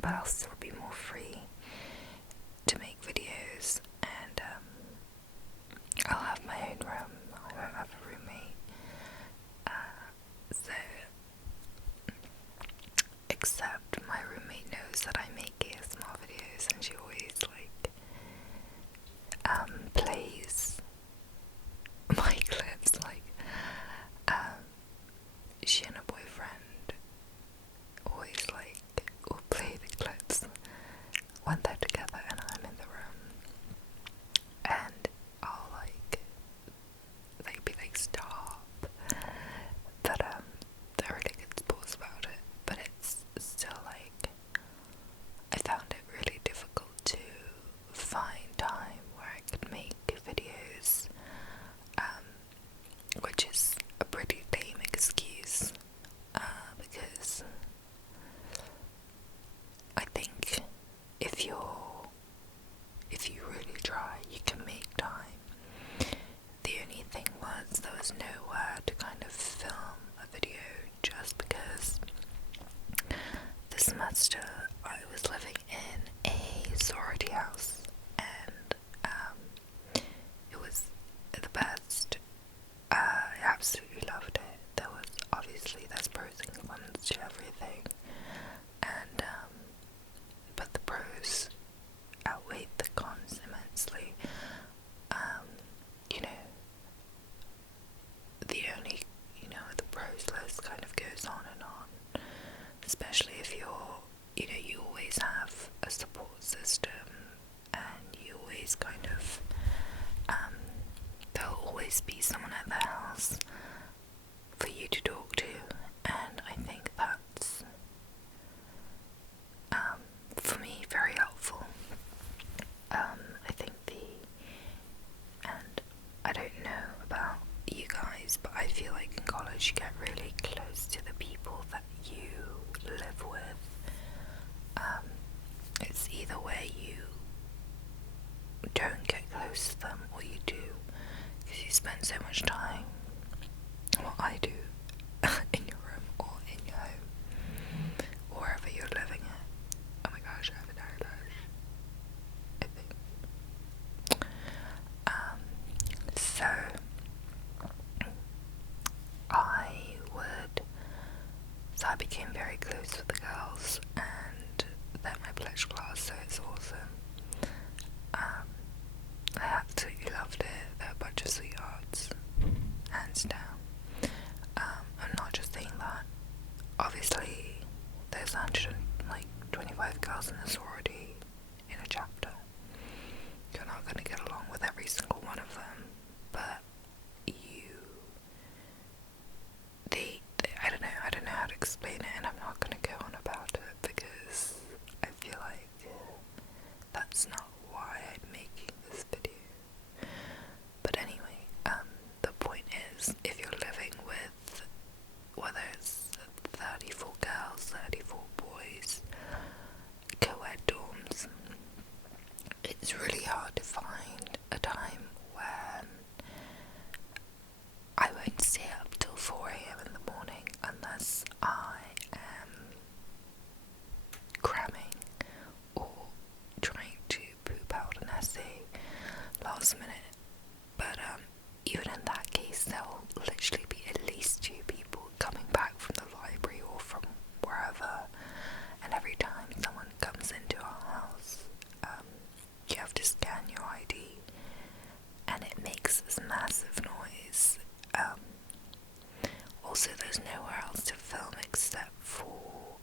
but I'll still be more free to make videos, and I'll have my own room. I won't have a roommate. So, except my roommate knows that I make ASMR videos, and she always plays my clips. She and her boyfriend always will play the clips when they're together and I'm in the room, and I'll they'd be like, stop, but they're really good sports about it. But it's still I found it really difficult to find time where I could make videos, which is a pretty lame excuse, because I think if you really try, you can make time. The only thing was there was nowhere to kind of film a video, just because this semester I was living in a sorority house, and it was the best. I absolutely loved it. There's pros and cons to everything, and but the pros outweighed the cons immensely. The pros list kind of goes on and on, especially if you always have a support system, and you always there'll always be someone at the house for you to talk to, and I think that's, for me, very helpful. I think and I don't know about you guys, but I feel like in college you get really close to the people that you live with. It's either way, you don't get close to them, or you do, because you spend so much time, well, I do, in your room or in your home, or wherever you're living at. Oh my gosh, I have an eyelash, I think. So I became very close with the girls, and they're my pledge class, so it's awesome. I absolutely loved it. They're a bunch of sweethearts, hands down. I'm not just saying that. Obviously, there's 125 girls in a sorority in a chapter. You're not going to get along with every single one of them, but I don't know how to explain it, and I'm not going to go on about it because I feel like that's not why I'm making this video. But anyway, the point is, if you're living with, whether it's 34 girls, 34 boys, co-ed dorms, it's really hard to find a time when I won't stay up till 4 AM in the morning unless I am cramming or trying to poop out an essay last minute. But even in that case, there'll literally be at least 2 people coming back from the library or from wherever, and every time someone comes into our house, you have to scan your ID, and it makes this massive noise. Also, there's nowhere else to film except for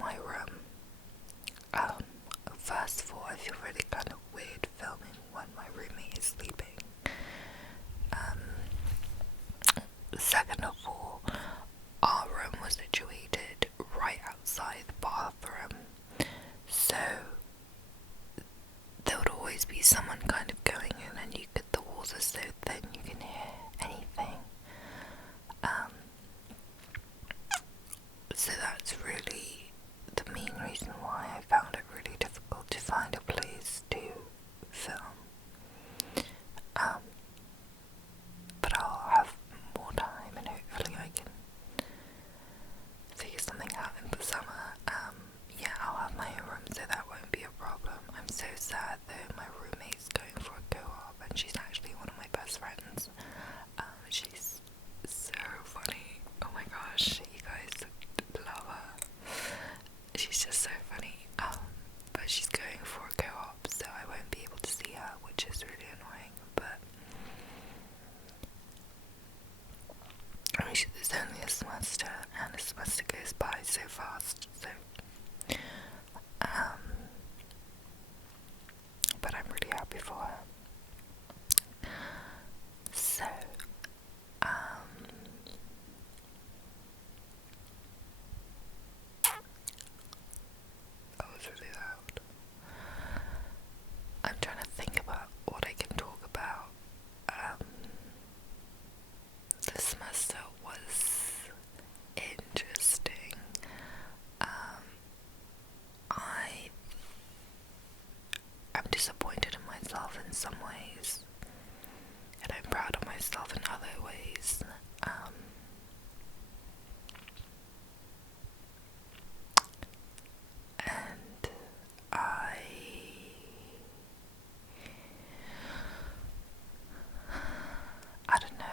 my room. First of all, I feel really kind of weird filming when my roommate is sleeping. Second of all, our room was situated right outside the bathroom, so there would always be someone kind of going in, and the walls are so thin you can hear anything. So that's really the main reason why I found it really difficult to find a place to film. But I'll have more time, and hopefully I can figure something out in the summer. I'll it's only a semester, and a semester goes by so fast, so, but I'm really happy for her. So, that was really loud. I'm trying to think about what I can talk about. This semester was interesting. I'm disappointed in myself in some ways, and I'm proud of myself in other ways. And I don't know,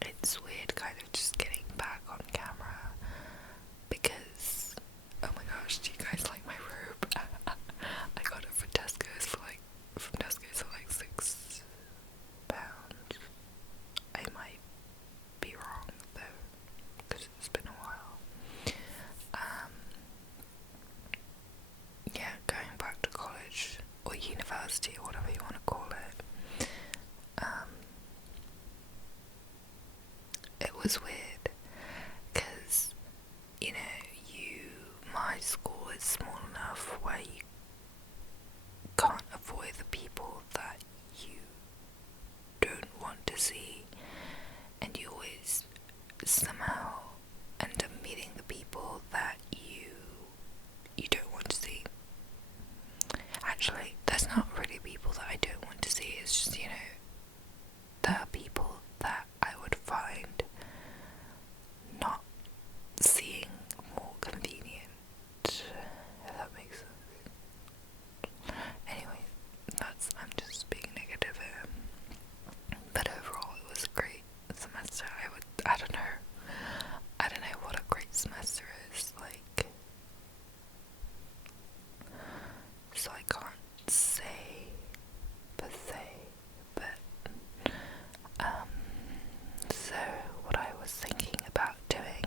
it's weird kind of just getting back on camera, because, oh my gosh, do you guys like my robe? I got it from Tesco's for like £6. I might be wrong though, because it's been a while. Yeah, going back to college or university or whatever you want to call it. It was weird because, you know, my school is small enough where you can't avoid the people that you don't want to see, and you always somehow end up meeting the people that you don't want to see. Actually, there's not really people that I don't want to see, it's just, you know, there are people that I would find not seeing more convenient, if that makes sense. Anyway, I'm just being negative here. But overall, it was a great semester. I don't know what a great semester is, like, so I can't say per se, but, so what I was thinking about doing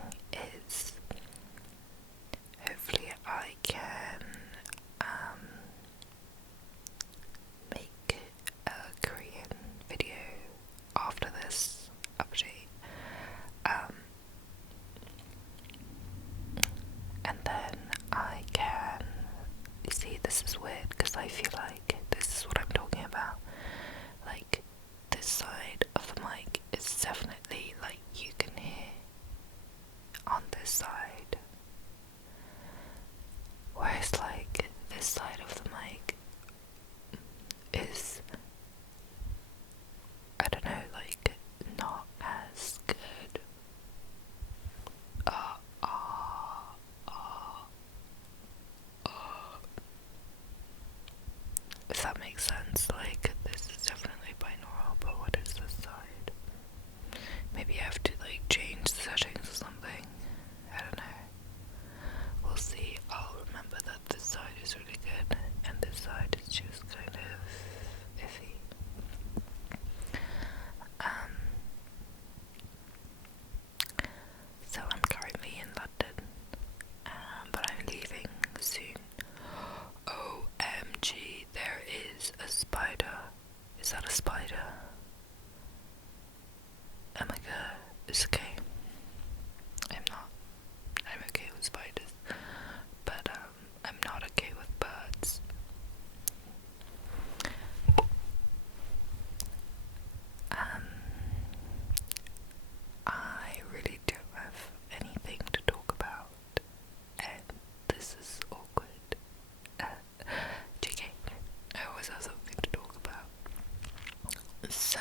is, hopefully I can, make a Korean video after this update, and then I can, you see, this is weird because I feel like this is what I'm talking about, like, this side of the mic is definitely, like, you can hear on this side, whereas, like, this side of the mic is, I don't know, like, not as good. If that makes sense, like, this is definitely binaural, but what is this side? Maybe I have to, like, change the settings or something. I don't know. We'll see. I'll remember that this side is really good, and this side is just kind of iffy. So I'm currently in London, but I'm leaving soon. OMG, there is a spider. Is that a spider? Oh my god, it's okay. I'm okay with spiders, but I'm not okay with birds. I really don't have anything to talk about, and this is awkward. JK, I always have something to talk about. So,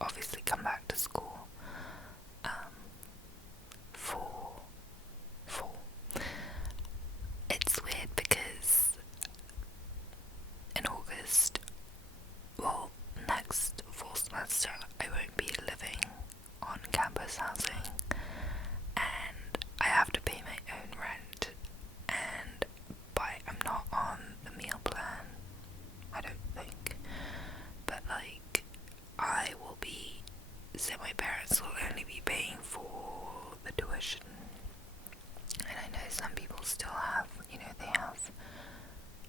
obviously come back to school for fall. It's weird because in August, well, next fall semester, I won't be living on campus housing, and I have to pay my own rent, and I'm not on the meal plan, I don't think, but like, I will be, so my parents will only be paying for the tuition, and I know some people still have, they have.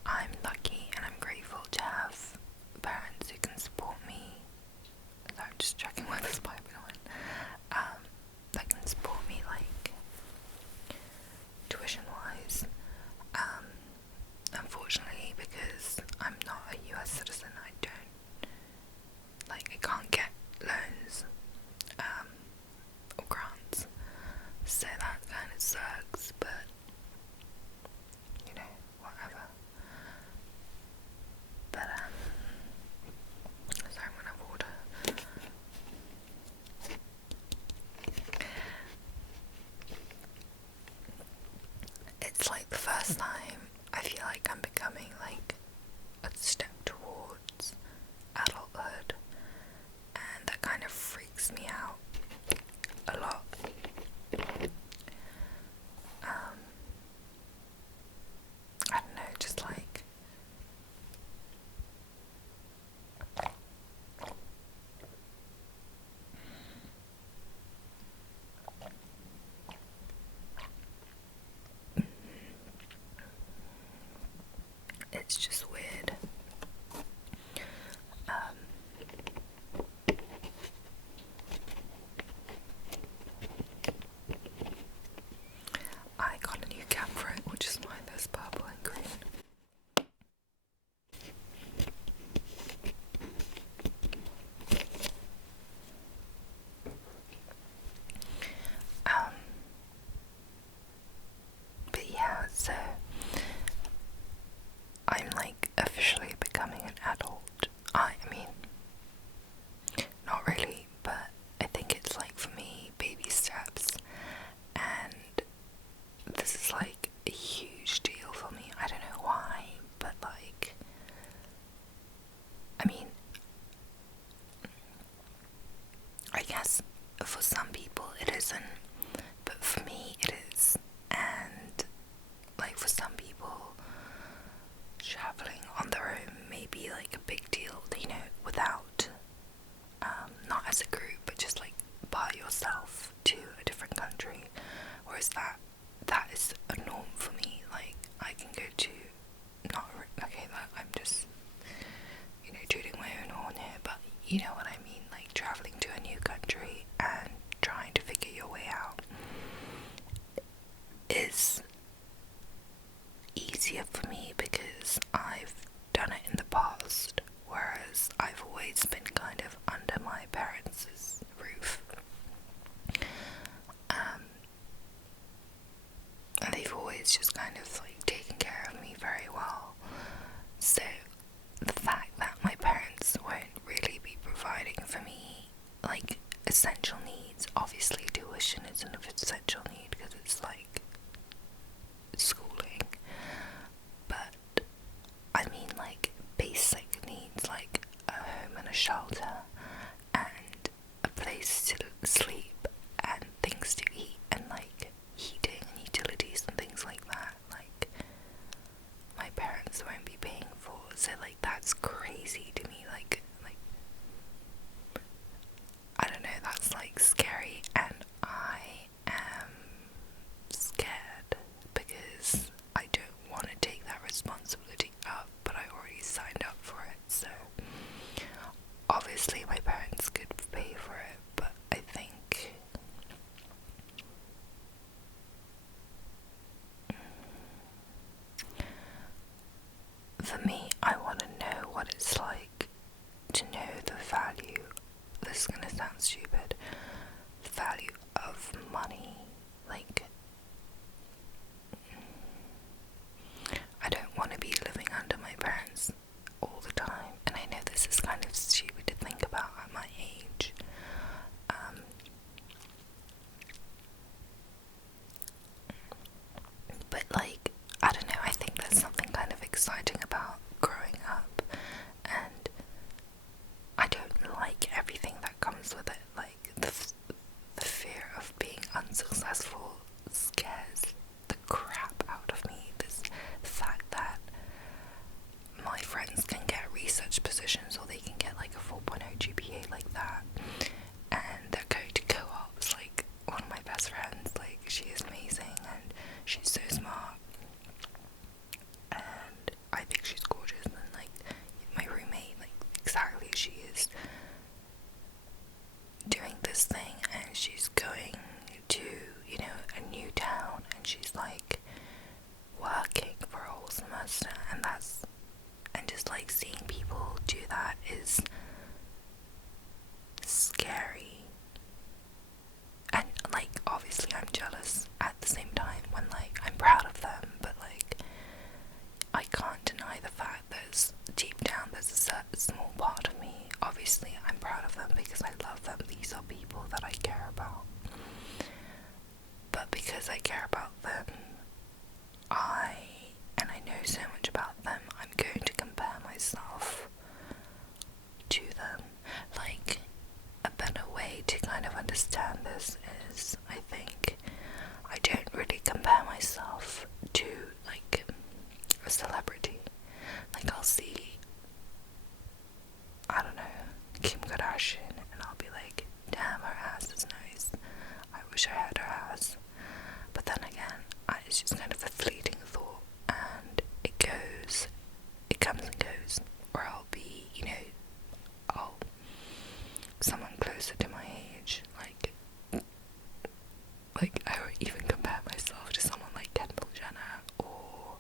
I'm lucky and I'm grateful to have parents who can support me. So I'm just checking where this pipe went. That can support me, like, tuition-wise. Unfortunately, because I'm not a US citizen, I can't get loans, or grants. So that kind of sucks, but, whatever. But, sorry, I'm gonna have water. It's like the first time I feel like I'm becoming like a step towards adulthood, and that kind of freaks me out a lot. I don't know, just like it's just weird. I got a new cap for it, which is why there's purple and green. But yeah, so I'm like officially becoming an adult. I mean, not really, but I think it's like, for me, baby steps, and this is like a huge deal for me. I don't know why, but like, I mean, I guess for some people it isn't, but for me it is. And like, for some people, traveling on their own may be like a big deal, without not as a group, but just like by yourself to a different country, whereas that is a norm for me. Like, I can go to, I'm just tooting my own horn here, but you know what I mean, like traveling to a new country and trying to figure your way out is easier for me because I've done it in the past, whereas I've always been kind of under my parents' roof. And they've always just kind of like taken care of me very well. So the fact that my parents won't really be providing for me like essential needs, obviously tuition is an essential need because it's like schooling, but I mean like basic needs like a home and a shelter and a place to sleep and things to eat and like heating and utilities and things like that, like my parents won't be paying for. So like that's crazy to me, like I don't know, that's like scary, and I am scared because I don't want to take that responsibility up, but I already signed up for it. So obviously my parents could pay for it, but I think for me, I want to know what it's like to know the value, this is gonna sound stupid, the value of money. Like, I don't want to be living under my parents all the time, and I know this is kind of stupid to think about at my age, this thing, and she's going to, you know, a new town, and she's like working for a whole semester, and just like seeing people do that is scary. And like obviously I'm jealous at the same time, when like I'm proud of them, but like I can't deny the fact that deep down there's a small part of me. Obviously I'm proud of them because I love them, these are people that I care about, but because I care about them, and I know so much about them, I'm going to compare myself to them. Like, a better way to kind of understand this is, I think, I don't really compare myself to, like, a celebrity. Like, I'll see, I don't know, Kim Kardashian, and I'll be like, damn, her ass is nice. I wish I had her ass. But then again, it's just kind of a fleeting thought, and it comes and goes. Or I'll be, you know, someone closer to my age, like I would even compare myself to someone like Kendall Jenner, or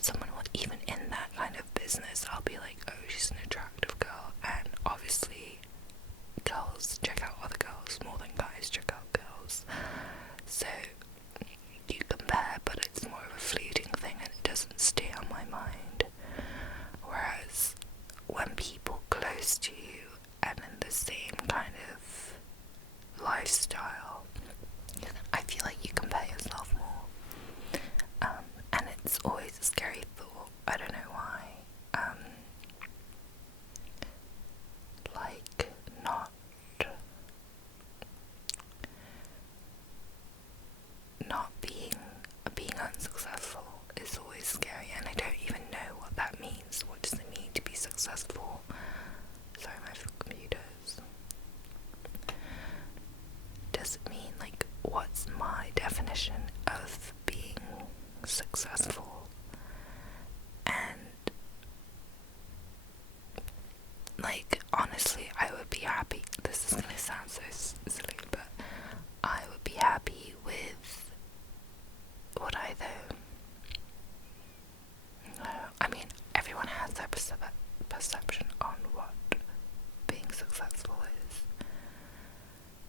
someone even in that kind of business. I'll be like, oh, she's an attractive girl, and obviously girls check out other girls more than guys check out girls. So you compare, but it's more of a fleeting thing, and it doesn't stay on my mind. Whereas when people close to you and in the same kind of lifestyle, I feel like you compare yourself more, and it's always a scary thought. I don't know why. Like not being unsuccessful is always scary, and I don't even know what that means. What does it mean to be successful? Sorry, my computer's. Does it mean, like, what's my definition of being successful? And like, honestly, I would be happy. This is gonna sound so silly, but I would be happy with what I though. I mean, everyone has their perception on what being successful is.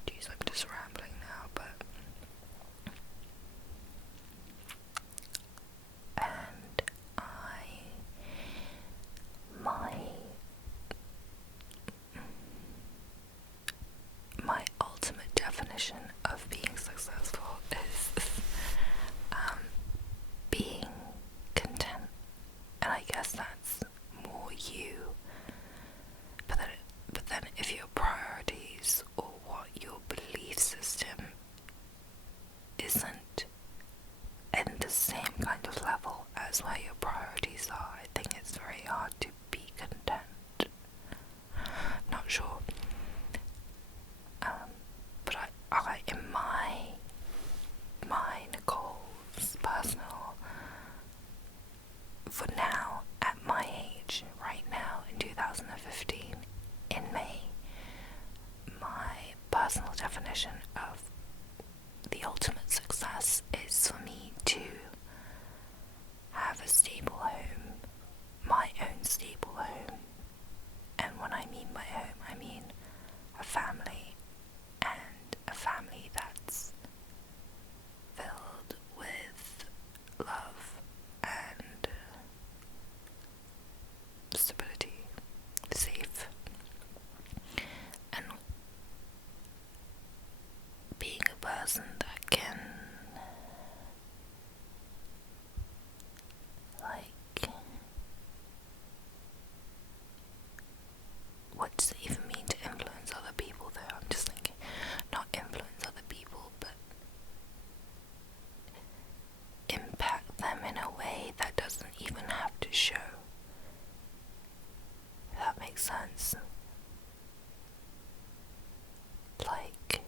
Jeez, I'm just rambling now, but and my ultimate definition of being successful is being content, and I guess that's more you. But then if your priorities or what your belief system isn't in the same kind of level as where your priorities are, I think it's very hard to be content. Not sure. But I in my Nicole's personal, for now, at my age, right now, in 2015, in May, my personal definition of the ultimate success is for me to have a stable home, my own stable home. And when I mean my home, I mean a family, and a family that's filled with love and stability, safe, and being a person that can, like, what does it even mean to influence other people though? I'm just thinking, not influence other people, but impact them in a way that doesn't even have to show. If that makes sense. Like,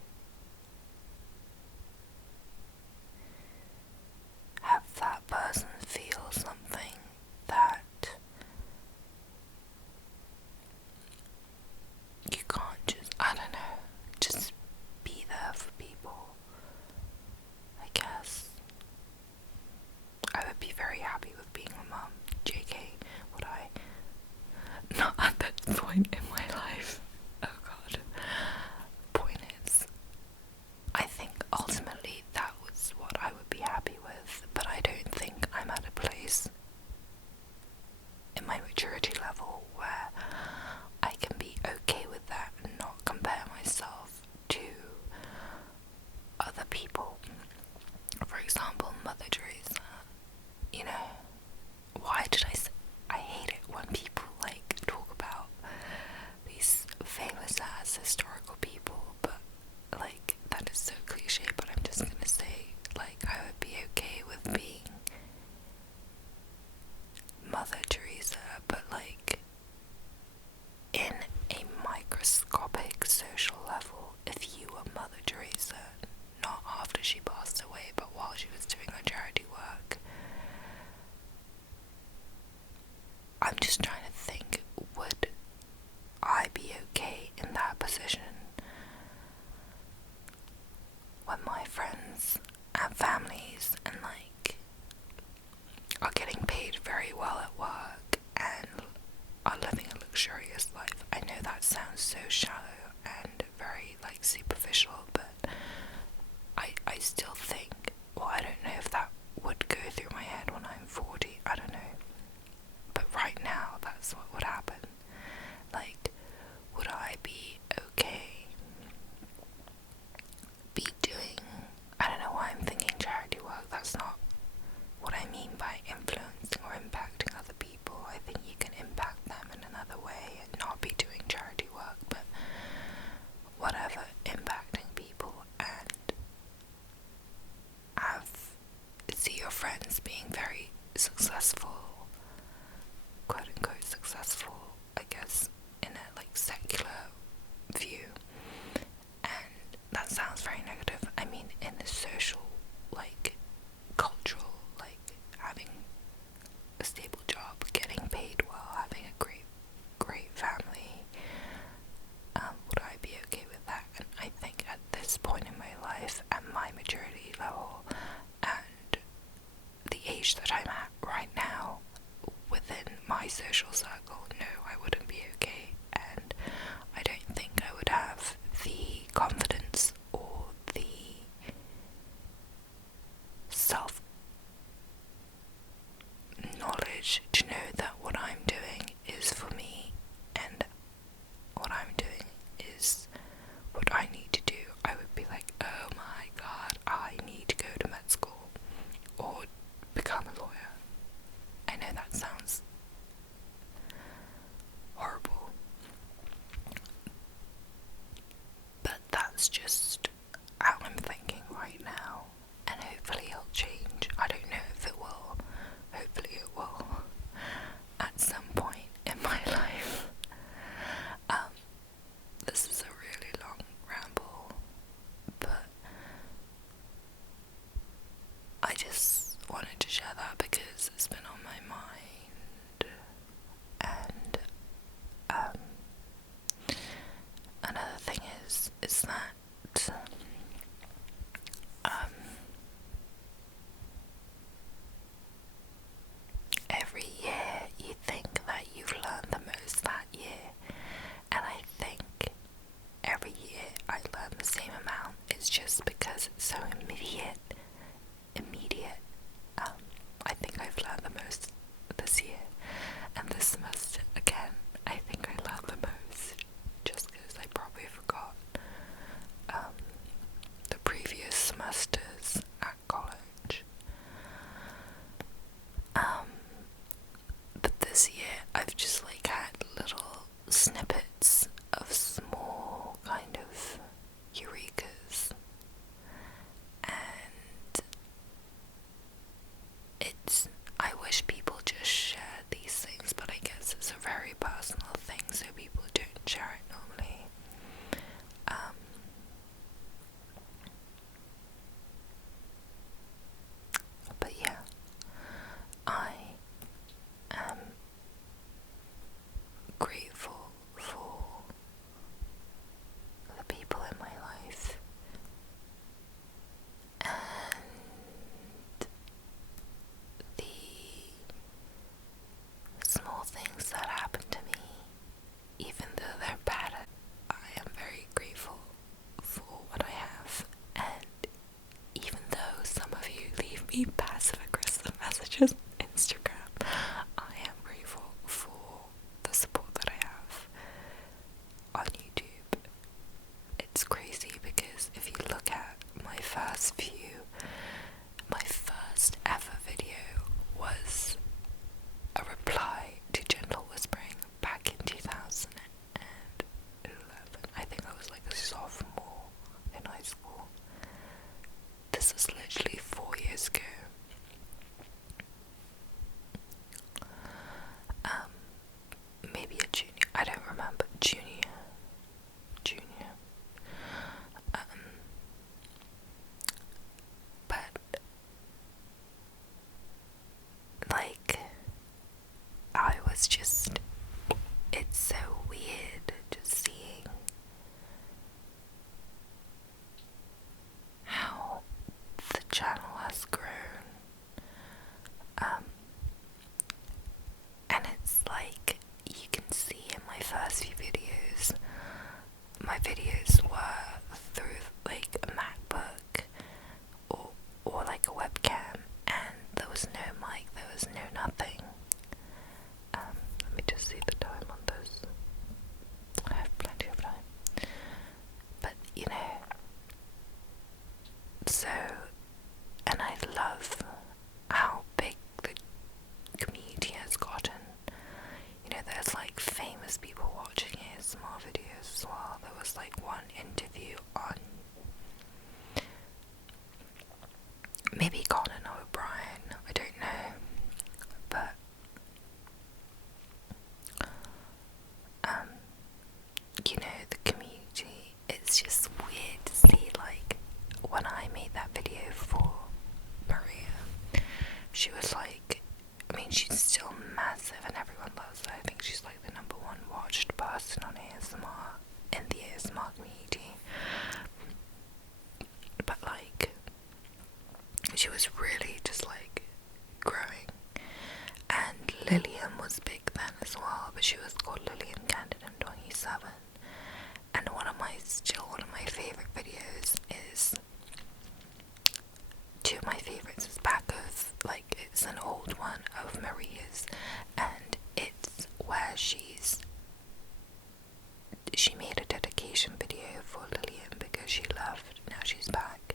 so shallow and very like superficial, but I still think, well, I don't know if that would go through my head when I'm 40, I don't know. But right now, that's what would happen. Like, would I be okay be doing, I don't know why I'm thinking charity work, that's not what I mean by influencing or impacting other people. I think you can impact them in another way and not be doing charity work, but whatever, impacting people and see your friends being very successful, quote unquote successful, I guess, in a like secular view. And that sounds very negative. I mean, in a social, like, cultural, like, having a stable job, getting paid well, having a great family, would I be okay with that? And I think at this point in my life, at my maturity level, and the age that I'm at right now, within my social circle, no, I wouldn't be okay, and I don't think I would have the confidence or the self knowledge to know that what I'm doing is for me and what I'm doing is what I need to do. I would be like, oh my god, I need to go to med school or become a lawyer. I know that sounds horrible, but that's just how I'm thinking right now, and hopefully it'll change. I don't know if it will. Hopefully it will at some point in my life. This is a really long ramble, but I just wanted to share that because it's been on my mind. And another thing is that every year you think that you've learned the most that year, and I think every year I learn the same amount. It's just because it's so immediate. I think I've learned the videos were through like a MacBook or like a webcam, and there was no mic, there was no nothing. Let me just see the time on this. I have plenty of time. But you know, so, and I love how big the community has gotten. You know, there's like famous people watching ASMR videos as well. There was like one interview on maybe Conan O'Brien, I don't know, but you know, the community, it's just weird to see, like, when I made that video for Maria, she was like, I mean, she's still massive and everyone loves her. I think she's like the #1 watched person on ASMR, in the ASMR community, but like, she was really just like growing. And Lillian was big then as well, but she was called Lillian Candid in 27. And one of my favorite videos is, two of my favorites is back of, like, it's an old one of Maria's, and it's where she made a dedication video for Lillian because she left, now she's back.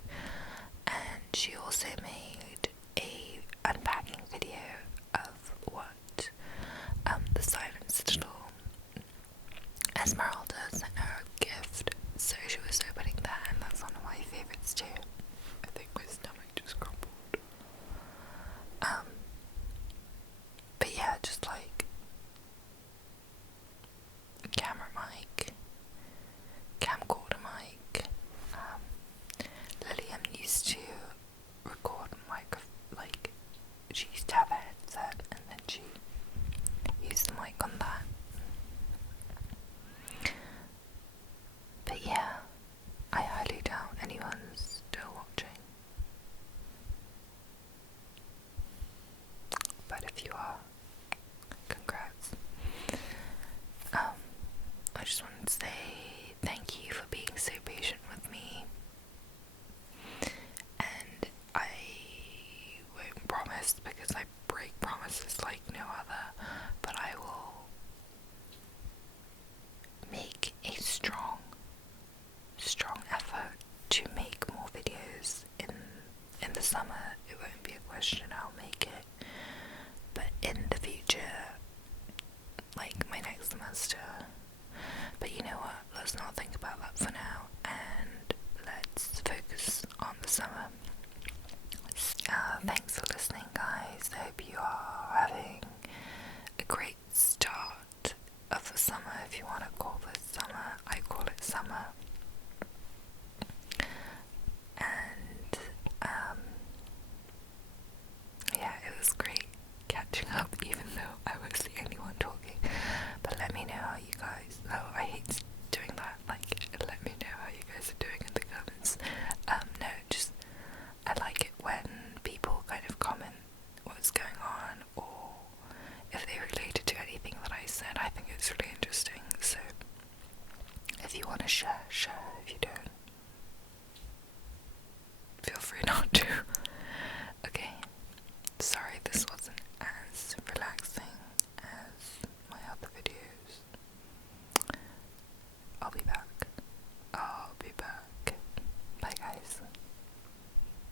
And she also made a unpacking video of what the Silent Citadel Esmeralda sent her a gift, so she was opening that, and that's one of my favourites too. I think my stomach just grumbled. But yeah, just like camera mic, camcorder mic. Lillian used to record like, she used to have a headset and then she used the mic on that. But yeah, I highly doubt anyone's still watching. But if you are, congrats. I just wanted to say thank you for being so patient with me. And I won't promise, because I break promises like no other, but I will make a strong effort to make more videos in the summer. It won't be a question, I'll make it. But in the future, like my next semester. But you know what, let's not think about that for now, and let's focus on the summer. Thanks for listening, guys. I hope you are having a great start of the summer, if you want to call this summer. I call it summer. And yeah, it was great catching up, even though I was the only one talking. But let me know how you guys, I hate doing that, like, let me know how you guys are doing in the comments. No, just, I like it when people kind of comment what's going on, or if they related to anything that I said. I think it's really interesting, so if you want to share, if you don't, feel free not